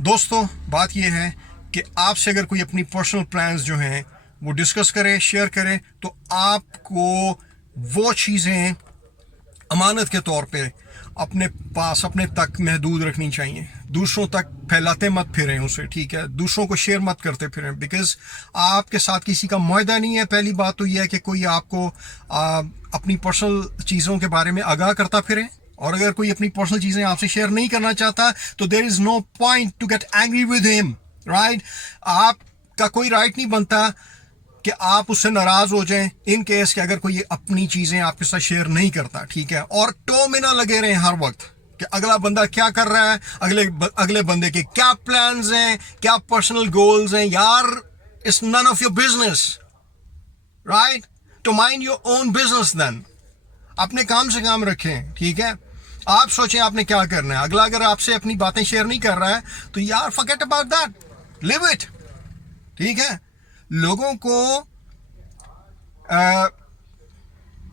दोस्तों, बात यह है कि आपसे अगर कोई अपनी पर्सनल प्लान्स जो हैं वो डिस्कस करे, शेयर करे, तो आपको वो चीज़ें अमानत के तौर पे अपने पास, अपने तक महदूद रखनी चाहिए। दूसरों तक फैलाते मत फिरें उसे, ठीक है? दूसरों को शेयर मत करते फिरें, बिकॉज आपके साथ किसी का मुआहदा नहीं है। पहली बात तो यह है कि कोई आपको अपनी पर्सनल चीज़ों के बारे में आगाह करता फिरे, और अगर कोई अपनी पर्सनल चीज़ें आपसे शेयर नहीं करना चाहता तो there is no point to get angry with him, right? आपका कोई राइट नहीं बनता कि आप उससे नाराज हो जाएं इन केस कि अगर कोई अपनी चीजें आपके साथ शेयर नहीं करता, ठीक है? और टो में ना लगे रहे हर वक्त कि अगला बंदा क्या कर रहा है, अगले बंदे के क्या प्लान्स हैं, क्या पर्सनल गोल्स हैं। यार, it's none of your business, right? To mind your own business then. अपने काम से काम रखें, ठीक है? आप सोचें आपने क्या करना है। अगला अगर आपसे अपनी बातें शेयर नहीं कर रहा है तो यार forget about that, live it, ठीक है? लोगों को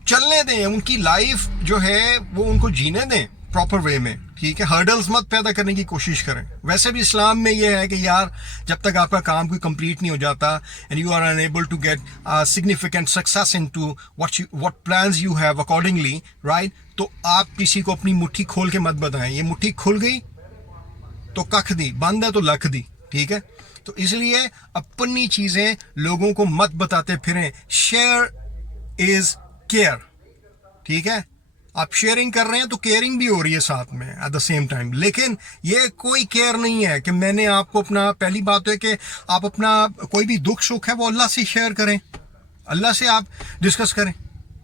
चलने दें, उनकी लाइफ जो है वो उनको जीने दें प्रॉपर वे में, ठीक है? हर्डल्स मत पैदा करने की कोशिश करें। वैसे भी इस्लाम में ये है कि यार, जब तक आपका काम कोई कंप्लीट नहीं हो जाता and you are unable to get significant success into what plans you have accordingly, right, तो आप किसी को अपनी मुट्ठी खोल के मत बताएं। ये मुट्ठी खुल गई तो कख दी, बंद है तो लख दी, ठीक है? तो इसलिए अपनी चीजें लोगों को मत बताते फिरें। शेयर इज केयर, ठीक है? आप शेयरिंग कर रहे हैं तो केयरिंग भी हो रही है साथ में एट द सेम टाइम। लेकिन ये कोई केयर नहीं है कि मैंने आपको अपना, पहली बात है कि आप अपना कोई भी दुख सुख है वो अल्लाह से शेयर करें, अल्लाह से आप डिस्कस करें,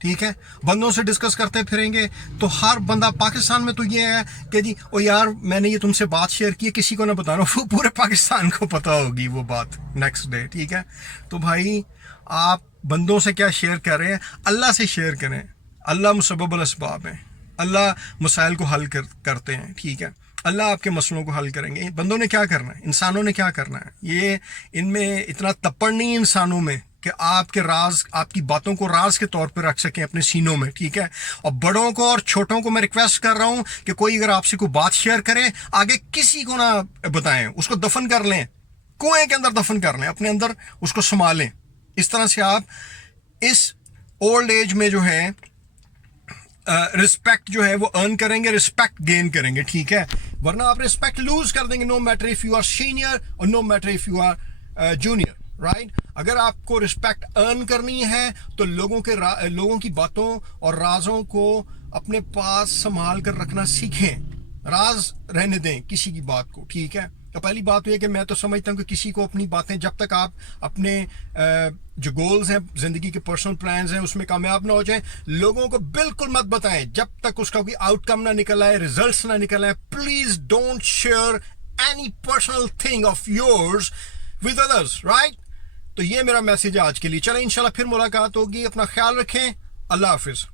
ठीक है? बंदों से डिस्कस करते फिरेंगे तो हर बंदा, पाकिस्तान में तो ये है कि जी ओ यार मैंने ये तुमसे बात शेयर की है, किसी को ना बताना, वो पूरे पाकिस्तान को पता होगी वो बात नेक्स्ट डे, ठीक है? तो भाई, आप बंदों से क्या शेयर कर रहे हैं, अल्लाह से शेयर करें। अल्लाह मुसब्बिबुल अस्बाब है, अल्लाह मसाइल को हल करते हैं, ठीक है? अल्लाह आपके मसलों को हल करेंगे। बंदों ने क्या करना है, इंसानों ने क्या करना है? ये इनमें इतना तप्पड़ नहीं है इंसानों में कि आपके राज, आपकी बातों को राज के तौर पर रख सकें अपने सीनों में, ठीक है? और बड़ों को और छोटों को मैं रिक्वेस्ट कर रहा हूं कि कोई अगर आपसे कोई बात शेयर करे, आगे किसी को ना बताएं, उसको दफन कर लें, कुएं के अंदर दफन कर लें, अपने अंदर उसको संभालें। इस तरह से आप इस ओल्ड एज में जो है रिस्पेक्ट जो है वो अर्न करेंगे, रिस्पेक्ट गेन करेंगे, ठीक है? वरना आप रिस्पेक्ट लूज कर देंगे, no matter if you are senior और no matter if you are junior, right? अगर आपको रिस्पेक्ट अर्न करनी है तो लोगों की बातों और राजों को अपने पास संभाल कर रखना सीखें। राज रहने दें किसी की बात को, ठीक है? तो पहली बात यह है कि मैं तो समझता हूँ कि किसी को अपनी बातें, जब तक आप अपने जो गोल्स हैं, जिंदगी के पर्सनल प्लान्स हैं, उसमें कामयाब ना हो जाएं, लोगों को बिल्कुल मत बताएं जब तक उसका कोई आउटकम ना निकल आए, रिजल्ट्स ना निकल आए। Please don't share any personal thing of yours with others, right? तो ये मेरा मैसेज है आज के लिए। चलें, इंशाल्लाह फिर मुलाकात होगी। अपना ख्याल रखें। अल्लाह हाफिज।